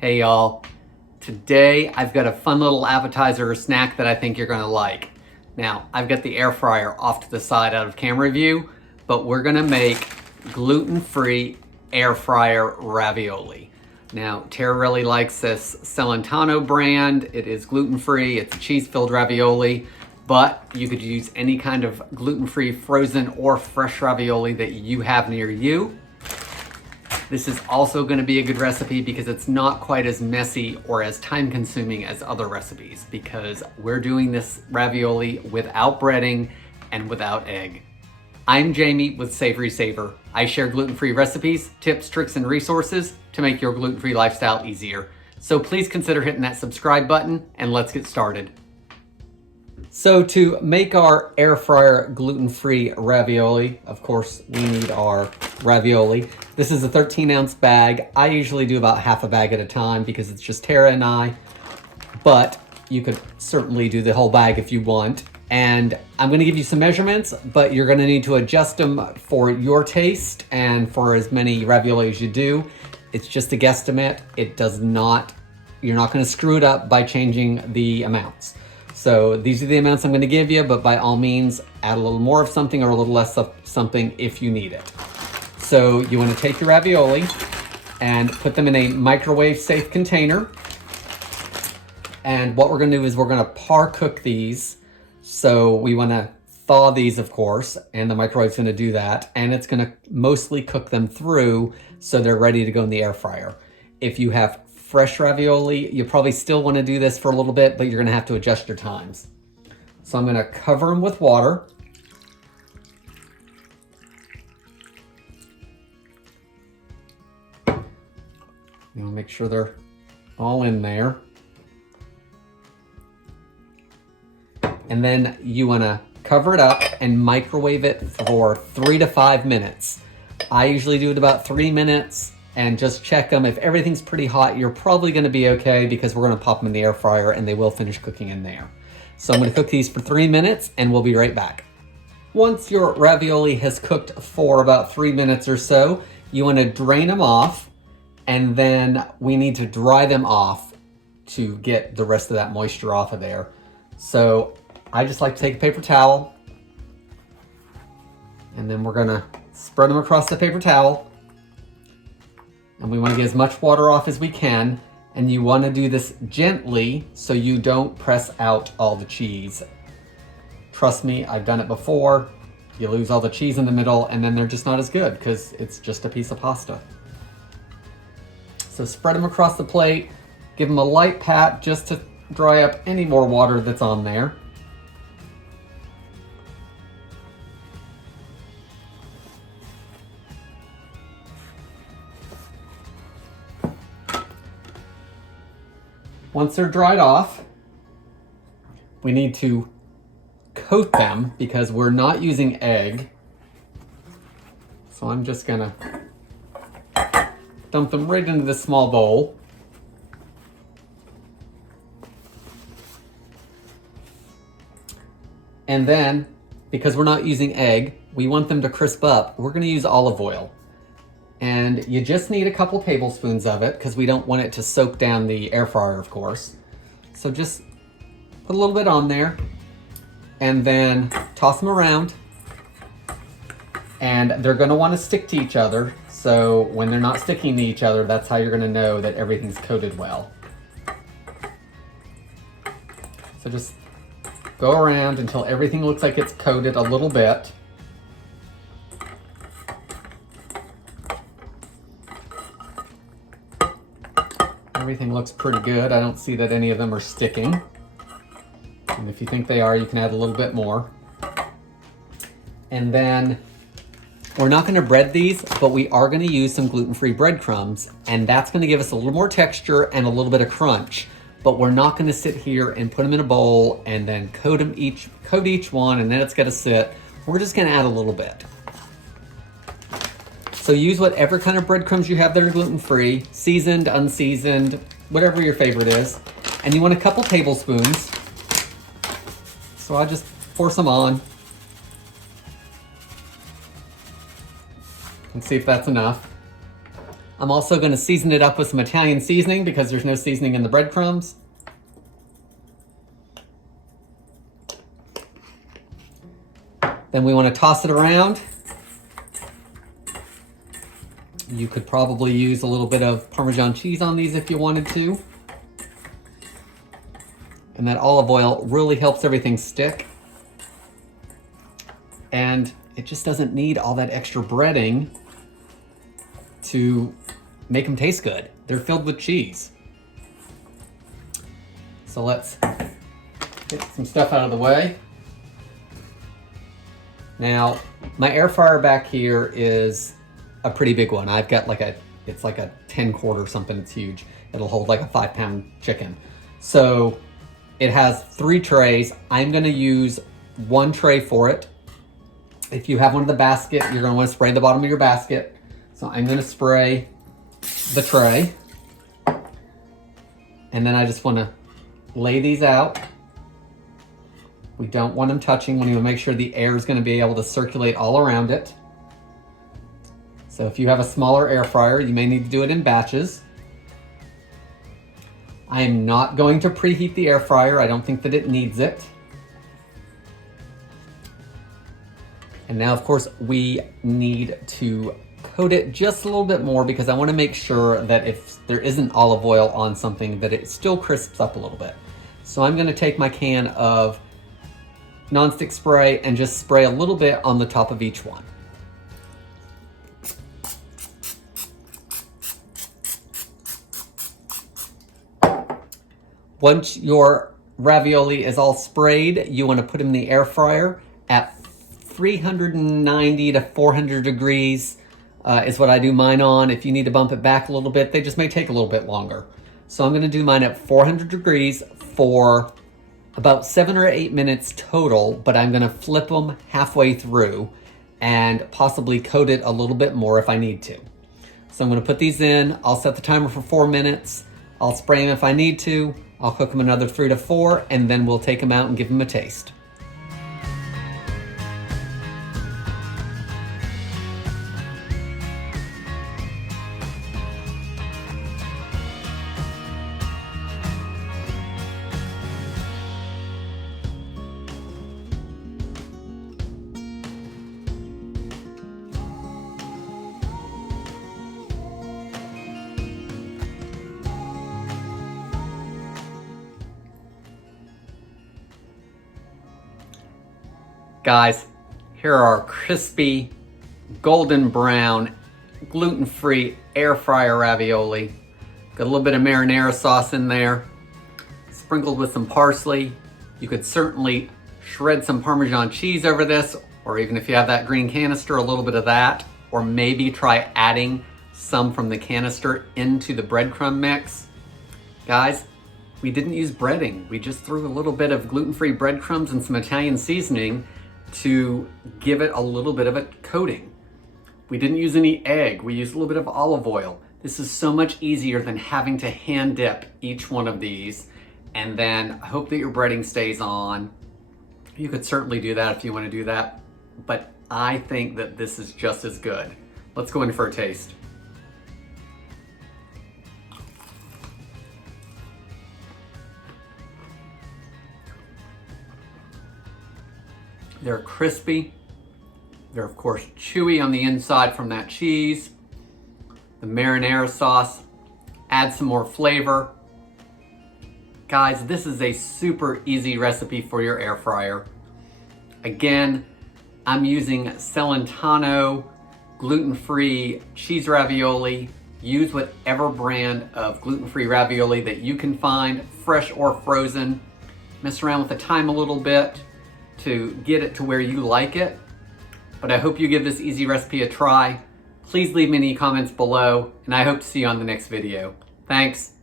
Hey y'all, today I've got a fun little appetizer or snack that I think you're gonna like. Now, I've got the air fryer off to the side out of camera view, but we're gonna make gluten-free air fryer ravioli. Now, Tara really likes this Celentano brand. It is gluten-free, it's a cheese-filled ravioli, but you could use any kind of gluten-free frozen or fresh ravioli that you have near you. This is also going to be a good recipe because it's not quite as messy or as time consuming as other recipes, because we're doing this ravioli without breading and without egg. I'm Jamie with SavorySaver. I share gluten-free recipes, tips, tricks, and resources to make your gluten-free lifestyle easier. So please consider hitting that subscribe button and let's get started. So to make our air fryer gluten-free ravioli, of course, we need our ravioli. This is a 13-ounce bag. I usually do about half a bag at a time because it's just Tara and I, but you could certainly do the whole bag if you want. And I'm gonna give you some measurements, but you're gonna need to adjust them for your taste and for as many ravioli as you do. It's just a guesstimate. You're not gonna screw it up by changing the amounts. So these are the amounts I'm going to give you, but by all means, add a little more of something or a little less of something if you need it. So you want to take your ravioli and put them in a microwave safe container. And what we're going to do is we're going to par cook these. So we want to thaw these, of course, and the microwave's going to do that. And it's going to mostly cook them through so they're ready to go in the air fryer. If you have fresh ravioli, you probably still want to do this for a little bit, but you're going to have to adjust your times. So I'm going to cover them with water. Make sure they're all in there. And then you want to cover it up and microwave it for 3 to 5 minutes. I usually do it about 3 minutes. And just check them. If everything's pretty hot, you're probably gonna be okay because we're gonna pop them in the air fryer and they will finish cooking in there. So I'm gonna cook these for 3 minutes and we'll be right back. Once your ravioli has cooked for about 3 minutes or so, you wanna drain them off, and then we need to dry them off to get the rest of that moisture off of there. So I just like to take a paper towel, and then we're gonna spread them across the paper towel. And we want to get as much water off as we can. And you want to do this gently so you don't press out all the cheese. Trust me, I've done it before. You lose all the cheese in the middle and then they're just not as good because it's just a piece of pasta. So spread them across the plate. Give them a light pat just to dry up any more water that's on there. Once they're dried off, we need to coat them because we're not using egg. So I'm just gonna dump them right into this small bowl. And then, because we're not using egg, we want them to crisp up. We're gonna use olive oil. And you just need a couple tablespoons of it because we don't want it to soak down the air fryer, of course. So just put a little bit on there and then toss them around. And they're gonna want to stick to each other. So when they're not sticking to each other, that's how you're gonna know that everything's coated well. So just go around until everything looks like it's coated a little bit. Everything looks pretty good. I don't see that any of them are sticking. And if you think they are, you can add a little bit more. And then we're not gonna bread these, but we are gonna use some gluten-free breadcrumbs, and that's gonna give us a little more texture and a little bit of crunch. But we're not gonna sit here and put them in a bowl and then coat each one, and then it's gotta sit. We're just gonna add a little bit. So use whatever kind of breadcrumbs you have that are gluten-free, seasoned, unseasoned, whatever your favorite is. And you want a couple tablespoons. So I'll just pour some on. And see if that's enough. I'm also going to season it up with some Italian seasoning because there's no seasoning in the breadcrumbs. Then we want to toss it around. You could probably use a little bit of Parmesan cheese on these if you wanted to. And that olive oil really helps everything stick. And it just doesn't need all that extra breading to make them taste good. They're filled with cheese. So let's get some stuff out of the way. Now, my air fryer back here is a pretty big one. I've got it's like a 10 quart or something. It's huge. It'll hold like a 5-pound chicken. So it has 3 trays. I'm gonna use 1 tray for it. If you have one in the basket, you're gonna wanna spray the bottom of your basket. So I'm gonna spray the tray. And then I just wanna lay these out. We don't want them touching. We need to make sure the air is gonna be able to circulate all around it. So if you have a smaller air fryer, you may need to do it in batches. I am not going to preheat the air fryer. I don't think that it needs it. And now, of course, we need to coat it just a little bit more because I want to make sure that if there isn't olive oil on something, that it still crisps up a little bit. So I'm going to take my can of nonstick spray and just spray a little bit on the top of each one. Once your ravioli is all sprayed, you want to put them in the air fryer at 390 to 400 degrees is what I do mine on. If you need to bump it back a little bit, they just may take a little bit longer. So I'm going to do mine at 400 degrees for about 7 or 8 minutes total, but I'm going to flip them halfway through and possibly coat it a little bit more if I need to. So I'm going to put these in. I'll set the timer for 4 minutes. I'll spray them if I need to. I'll cook them another 3 to 4, and then we'll take them out and give them a taste. Guys, here are our crispy, golden brown, gluten-free air fryer ravioli. Got a little bit of marinara sauce in there, sprinkled with some parsley. You could certainly shred some Parmesan cheese over this, or even if you have that green canister, a little bit of that, or maybe try adding some from the canister into the breadcrumb mix. Guys, we didn't use breading. We just threw a little bit of gluten-free breadcrumbs and some Italian seasoning to give it a little bit of a coating. We didn't use any egg. We used a little bit of olive oil. This is so much easier than having to hand dip each one of these. And then I hope that your breading stays on. You could certainly do that if you want to do that, but I think that this is just as good. Let's go in for a taste. They're crispy. They're of course chewy on the inside from that cheese. The marinara sauce adds some more flavor. Guys, this is a super easy recipe for your air fryer. Again, I'm using Celentano gluten-free cheese ravioli. Use whatever brand of gluten-free ravioli that you can find, fresh or frozen. Mess around with the time a little bit to get it to where you like it. But I hope you give this easy recipe a try. Please leave me any comments below, and I hope to see you on the next video. Thanks.